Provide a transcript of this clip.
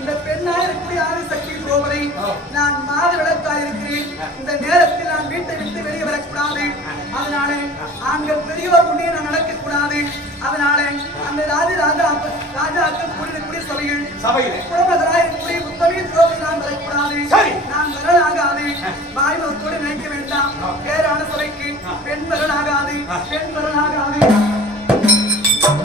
இந்த பெண்ணாக இருக்கக்கூடிய ஆதிசக்தி திரௌபதி நான் மாத விளக்காக இருக்கிறேன். இந்த நேரத்தில் நான் வீட்டை விட்டு வெளியே வரக்கூடாது. அதனால ஆண்கள் பெரியவர் முன்னே நான் நடக்கக்கூடாது. அதனால அந்த ராஜாக்கள் கூடிய சபையில் குலமகளாக இருக்கக்கூடிய உத்தமி திரௌபதி நான் வரக்கூடாது. நான் வரலாகாது. வாய்மத்தோடு நினைக்க வேண்டாம். பேரான சபைக்கு பெண் வரலாகாது. பெண்